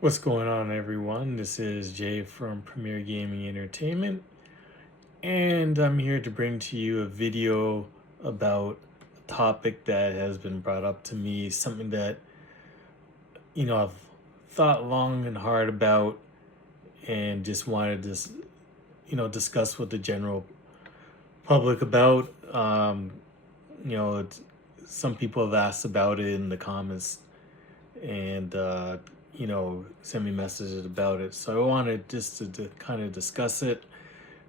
What's going on, everyone? This is Jay from Premier Gaming Entertainment, and I'm here to bring to you a video about a topic that has been brought up to me, something that, I've thought long and hard about and just wanted to, discuss with the general public about. It's, some people have asked about it in the comments and send me messages about it. So I wanted just to kind of discuss it.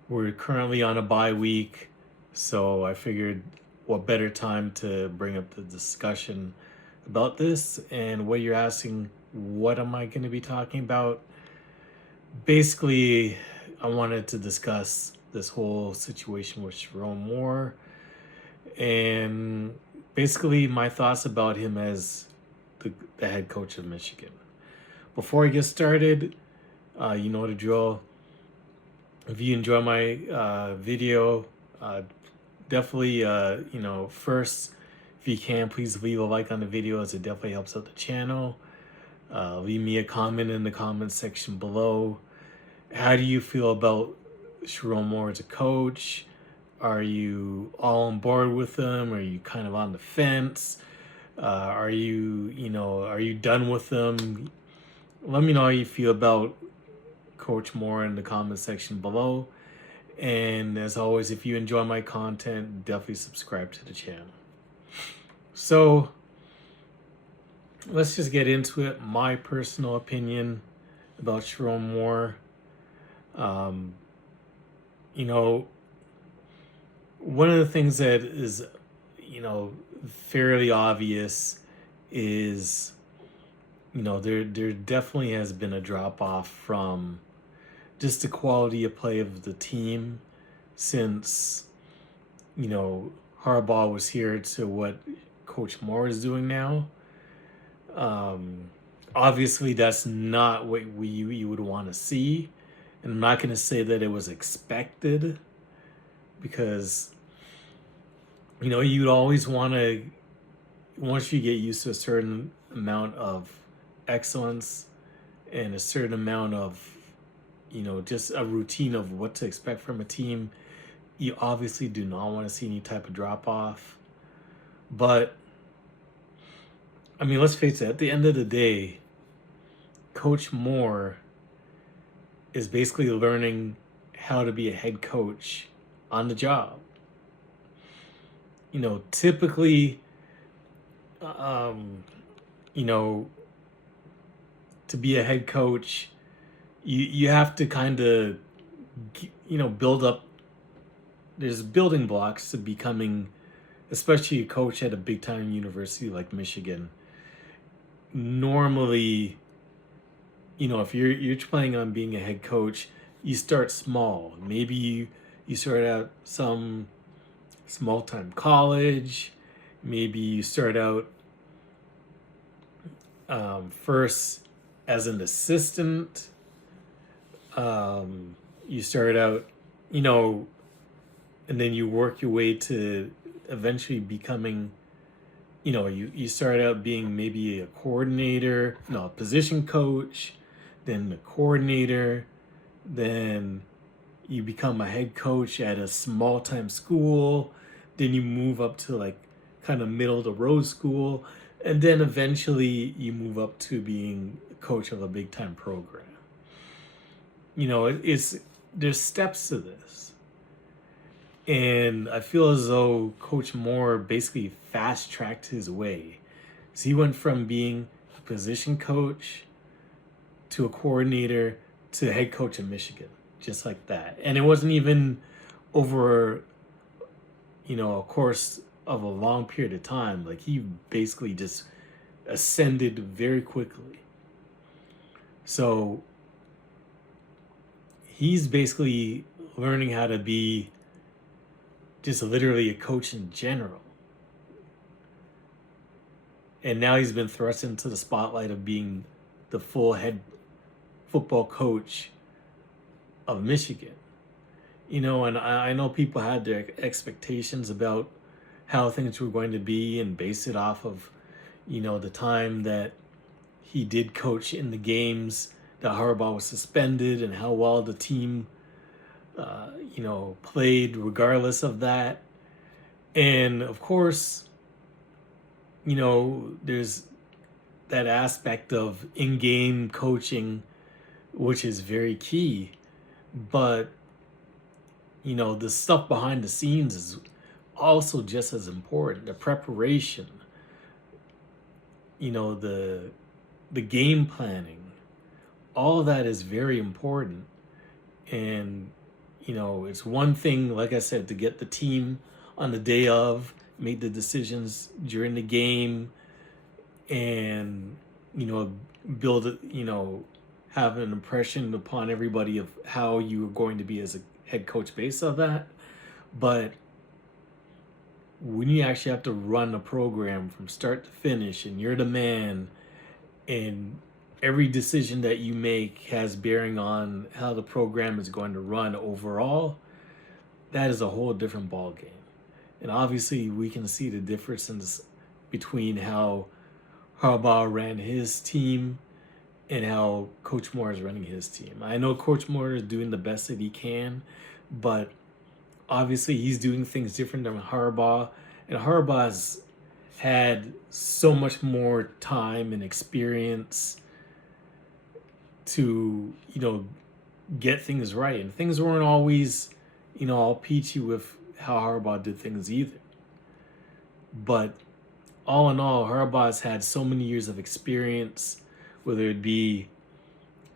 We're currently on a bye week, so I figured what better time to bring up the discussion about this. And what you're asking, what am I going to be talking about? Basically, I wanted to discuss this whole situation with Sherrone Moore and basically my thoughts about him as the head coach of Michigan. Before I get started, you know the drill. If you enjoy my video, definitely, first, if you can, please leave a like on the video as it definitely helps out the channel. Leave me a comment in the comment section below. How do you feel about Sherrone Moore as a coach? Are you all on board with him? Are you kind of on the fence? Are you done with them? Let me know how you feel about Coach Moore in the comment section below. And as always, if you enjoy my content, definitely subscribe to the channel. So let's just get into it. My personal opinion about Sherrone Moore. Um, you know, one of the things that is, fairly obvious is, there definitely has been a drop off from just the quality of play of the team since, Harbaugh was here to what Coach Moore is doing now. Obviously, that's not what you would want to see. And I'm not going to say that it was expected because, you'd always want to, once you get used to a certain amount of excellence and a certain amount of, just a routine of what to expect from a team, you obviously do not want to see any type of drop off. But, I mean, let's face it, at the end of the day, Coach Moore is basically learning how to be a head coach on the job. Typically, you know, to be a head coach, you have to kind of, build up. There's building blocks to becoming, especially a coach at a big time university like Michigan. Normally, if you're planning on being a head coach, you start small. Maybe you start out some small time college. Maybe you start out first as an assistant. You start out, and then you work your way to eventually becoming, you start out being maybe a coordinator, no, a position coach, then the coordinator, then you become a head coach at a small time school, then you move up to like kind of middle of the road school, and then eventually you move up to being a coach of a big time program. It's there's steps to this. And I feel as though Coach Moore basically fast tracked his way. So he went from being a position coach to a coordinator to head coach in Michigan, just like that. And it wasn't even over, a course of a long period of time. Like he basically just ascended very quickly. So he's basically learning how to be just literally a coach in general. And now he's been thrust into the spotlight of being the full head football coach of Michigan. And I know people had their expectations about how things were going to be and base it off of, the time that he did coach in the games that Harbaugh was suspended and how well the team, played regardless of that. And of course, there's that aspect of in-game coaching, which is very key. But, the stuff behind the scenes is also just as important. The preparation, the game planning, all of that is very important. And, it's one thing, like I said, to get the team on the day of, make the decisions during the game, and, build it, have an impression upon everybody of how you are going to be as a head coach based on that. But when you actually have to run a program from start to finish and you're the man, and every decision that you make has bearing on how the program is going to run overall, that is a whole different ball game. And obviously we can see the differences between how Harbaugh ran his team and how Coach Moore is running his team. I know Coach Moore is doing the best that he can, but obviously he's doing things different than Harbaugh. And Harbaugh's had so much more time and experience to, get things right. And things weren't always, all peachy with how Harbaugh did things either. But all in all, Harbaugh's had so many years of experience, whether it be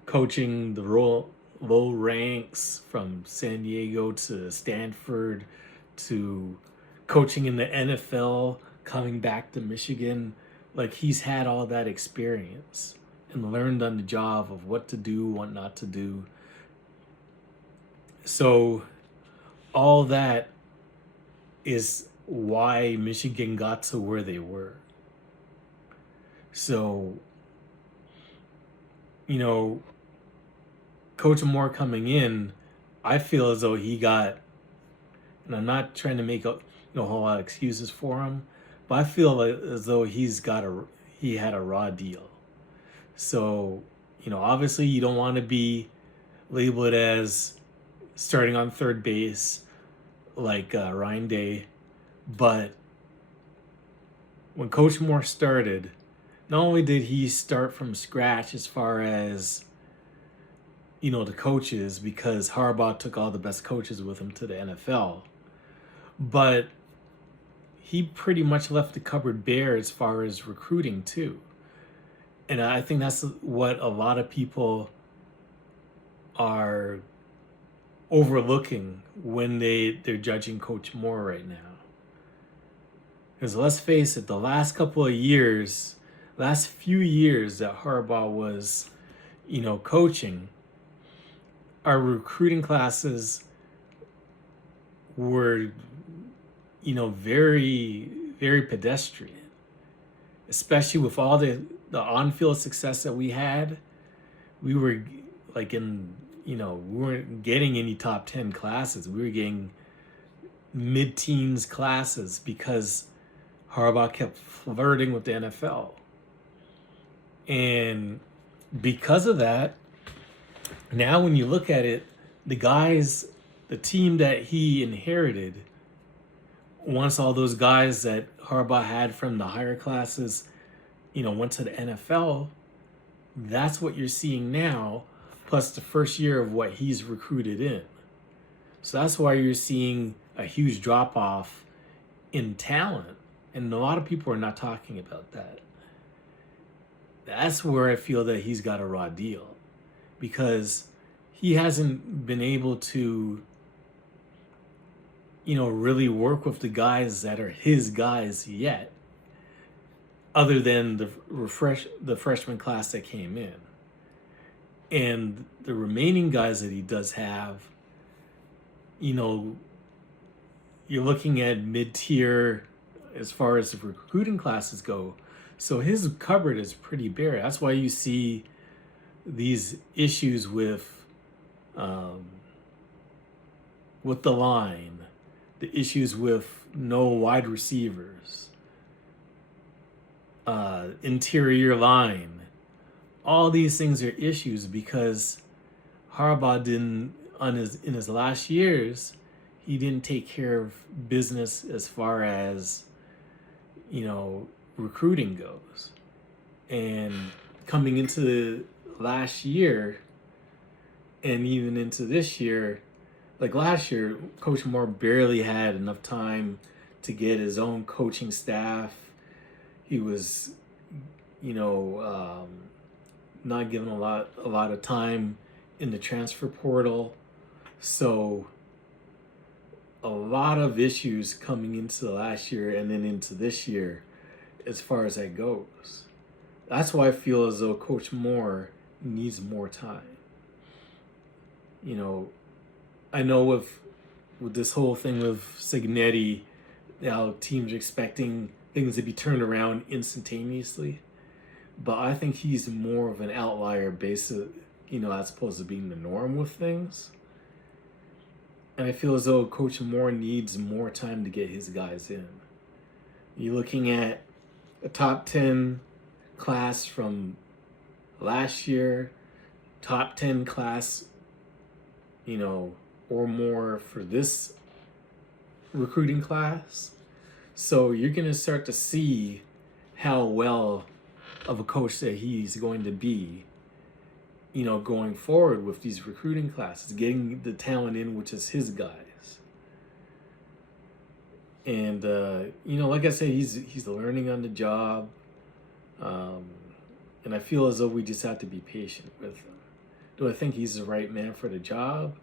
coaching the low ranks from San Diego to Stanford, to coaching in the NFL, coming back to Michigan. Like, he's had all that experience and learned on the job of what to do, what not to do. So all that is why Michigan got to where they were. So, Coach Moore coming in, I feel as though he got, and I'm not trying to make a whole lot of excuses for him, but I feel as though he had a raw deal. So, obviously you don't want to be labeled as starting on third base like Ryan Day, but when Coach Moore started, not only did he start from scratch as far as the coaches, because Harbaugh took all the best coaches with him to the NFL, but he pretty much left the cupboard bare as far as recruiting too. And I think that's what a lot of people are overlooking when they're judging Coach Moore right now. Because let's face it, the last few years that Harbaugh was, coaching, our recruiting classes were, very, very pedestrian. Especially with all the on-field success that we had, we were like we weren't getting any top 10 classes. We were getting mid-teens classes because Harbaugh kept flirting with the NFL. And because of that, now when you look at it, the team that he inherited, once all those guys that Harbaugh had from the higher classes, went to the NFL, that's what you're seeing now, plus the first year of what he's recruited in. So that's why you're seeing a huge drop-off in talent. And a lot of people are not talking about that. That's where I feel that he's got a raw deal, because he hasn't been able to, really work with the guys that are his guys yet, other than the freshman class that came in. And the remaining guys that he does have, you're looking at mid-tier as far as the recruiting classes go. So his cupboard is pretty bare. That's why you see these issues with the line, the issues with no wide receivers, interior line, all these things are issues because Harbaugh didn't in his last years, he didn't take care of business as far as, you know, recruiting goes. And coming into last year and even into this year, like last year, Coach Moore barely had enough time to get his own coaching staff. He was, you know, not given a lot of time in the transfer portal. So a lot of issues coming into last year and then into this year as far as that goes. That's why I feel as though Coach Moore needs more time. You know, I know with this whole thing with Signetti, how teams are expecting things to be turned around instantaneously. But I think he's more of an outlier based, you know, as opposed to being the norm with things. And I feel as though Coach Moore needs more time to get his guys in. You're looking at a top 10 class from last year, top 10 class, you know, or more for this recruiting class. So you're going to start to see how well of a coach that he's going to be, you know, going forward with these recruiting classes, getting the talent in, which is his guys. And, you know, like I said, he's learning on the job. And I feel as though we just have to be patient with him. Do I think he's the right man for the job?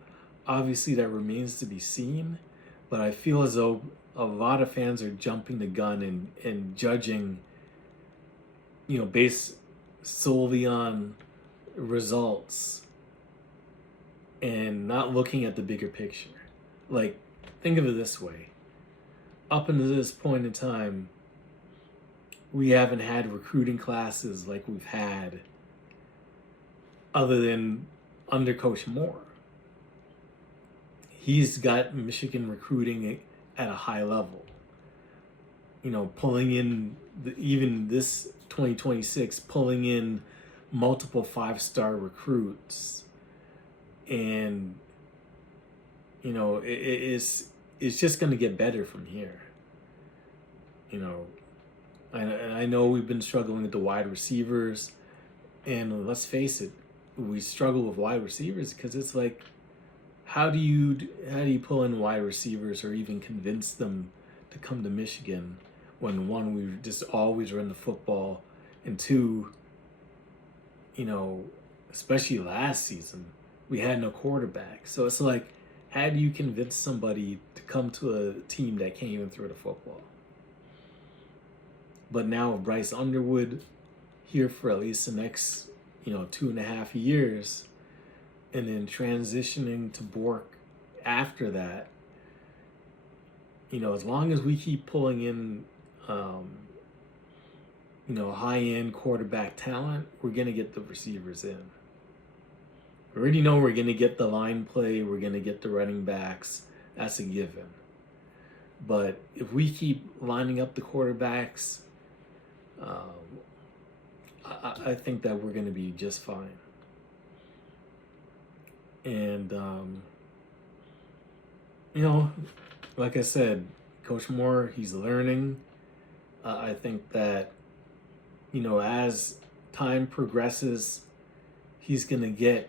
Obviously, that remains to be seen. But I feel as though a lot of fans are jumping the gun and judging, you know, based solely on results and not looking at the bigger picture. Like, think of it this way. Up until this point in time, we haven't had recruiting classes like we've had other than under Coach Moore. He's got Michigan recruiting at a high level. You know, pulling in, even this 2026, pulling in multiple 5-star recruits. And, you know, it's just going to get better from here. You know, I know we've been struggling with the wide receivers. And let's face it, we struggle with wide receivers because it's like, how do you pull in wide receivers or even convince them to come to Michigan when, one, we just always run the football, and two, you know, especially last season, we had no quarterback. So it's like, how do you convince somebody to come to a team that can't even throw the football? But now with Bryce Underwood here for at least the next, you know, 2.5 years, and then transitioning to Bork after that, you know, as long as we keep pulling in, you know, high-end quarterback talent, we're going to get the receivers in. We already know we're going to get the line play, we're going to get the running backs. That's a given. But if we keep lining up the quarterbacks, I think that we're going to be just fine. And, you know, like I said, Coach Moore, he's learning. I think that, you know, as time progresses, he's going to get,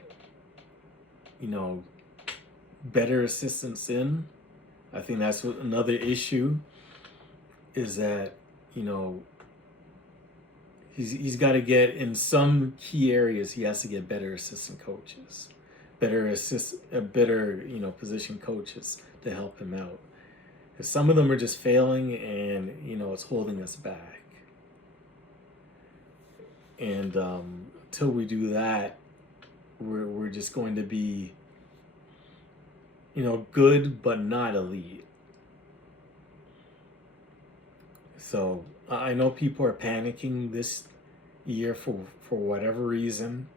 you know, better assistants in. I think that's what another issue is, that, you know, he's got to get, in some key areas, he has to get better assistant coaches, better, you know, position coaches to help him out. Because some of them are just failing, and, you know, it's holding us back. And until we do that, we're just going to be, you know, good but not elite. So I know people are panicking this year for whatever reason.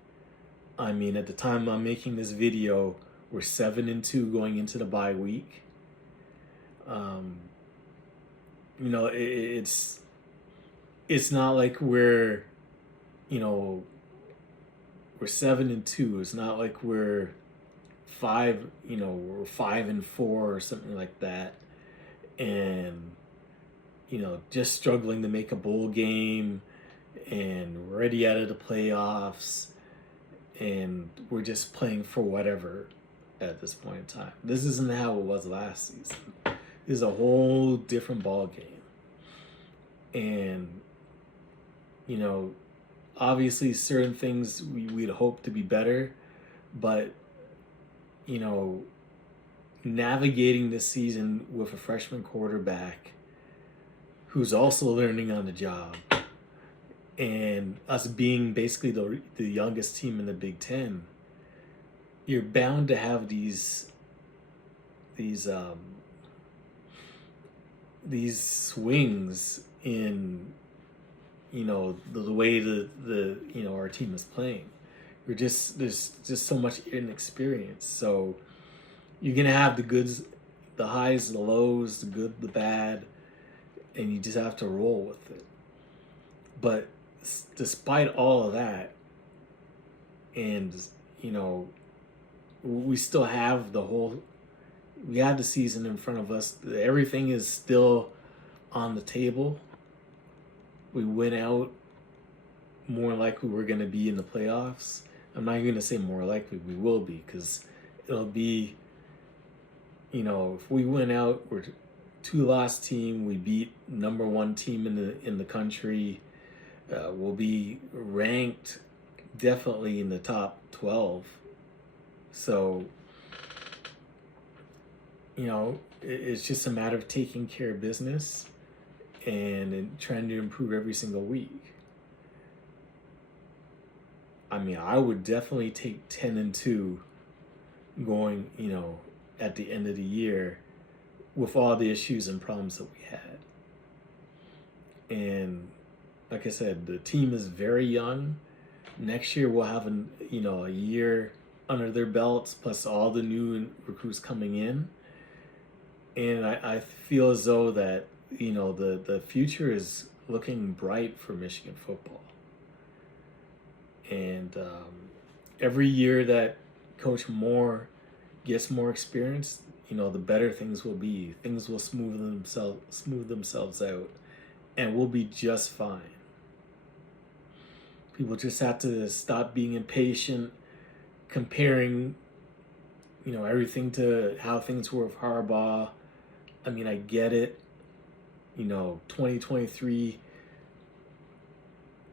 I mean, at the time I'm making this video, we're 7-2 going into the bye week. You know, it's not like we're, you know, we're 7-2. It's not like we're we're 5-4 or something like that, and just struggling to make a bowl game, and we're already out of the playoffs, and we're just playing for whatever at this point in time. This isn't how it was last season. This is a whole different ball game. And obviously certain things we'd hope to be better, but navigating this season with a freshman quarterback who's also learning on the job, and us being basically the youngest team in the Big Ten, you're bound to have these swings in the way the our team is playing. There's just so much inexperience. So you're gonna have the goods, the highs, the lows, the good, the bad, and you just have to roll with it. But despite all of that, and we still have we have the season in front of us. Everything is still on the table. We went out more likely we're going to be in the playoffs. I'm not even going to say more likely, we will be, because it'll be, if we went out, we're 2-loss team, we beat number 1 team in the country, we'll be ranked definitely in the top 12. So it's just a matter of taking care of business and trying to improve every single week. I mean, I would definitely take 10-2 going, at the end of the year with all the issues and problems that we had. And like I said, the team is very young. Next year we'll have a year under their belts, plus all the new recruits coming in. And I feel as though that the future is looking bright for Michigan football. And every year that Coach Moore gets more experience, the better things will be. Things will smooth themselves out, and we'll be just fine. People just have to stop being impatient, comparing, everything to how things were with Harbaugh. I mean, I get it. 2023,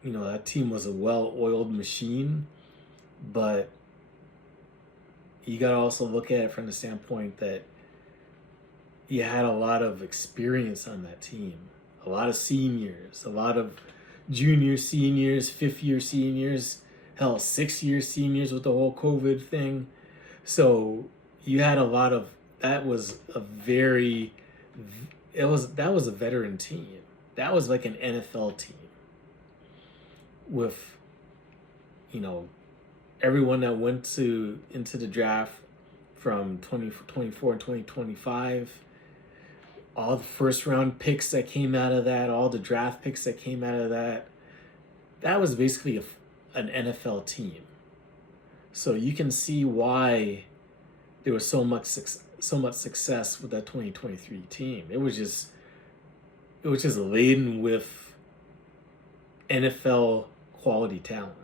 that team was a well-oiled machine, but you got to also look at it from the standpoint that you had a lot of experience on that team, a lot of seniors, a lot of junior seniors, 5th-year seniors, hell, 6-year seniors with the whole COVID thing. So you had a lot of, that was a veteran team. That was like an NFL team with, everyone that went into the draft from 2024 and 2025, all the first round picks that came out of that, all the draft picks that came out of that, that was basically an NFL team. So you can see why there was so much success with that 2023 team. It was just laden with NFL quality talent.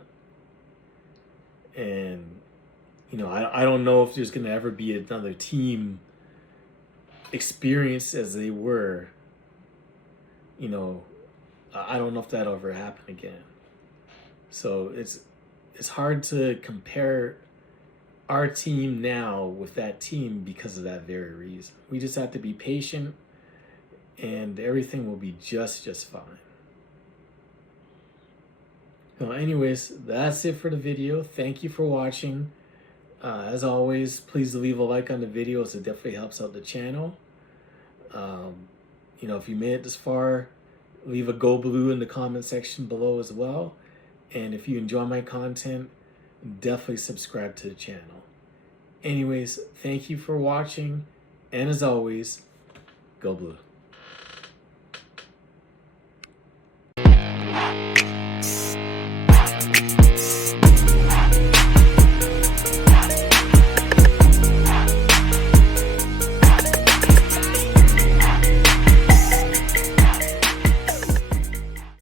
And I don't know if there's going to ever be another team experienced as they were. I don't know if that'll ever happen again. So it's hard to compare our team now with that team because of that very reason. We just have to be patient, and everything will be just fine. Well, anyways, that's it for the video. Thank you for watching. As always, please leave a like on the video, as it definitely helps out the channel. If you made it this far, leave a go blue in the comment section below as well. And if you enjoy my content, definitely subscribe to the channel. Anyways, thank you for watching, and as always, go blue.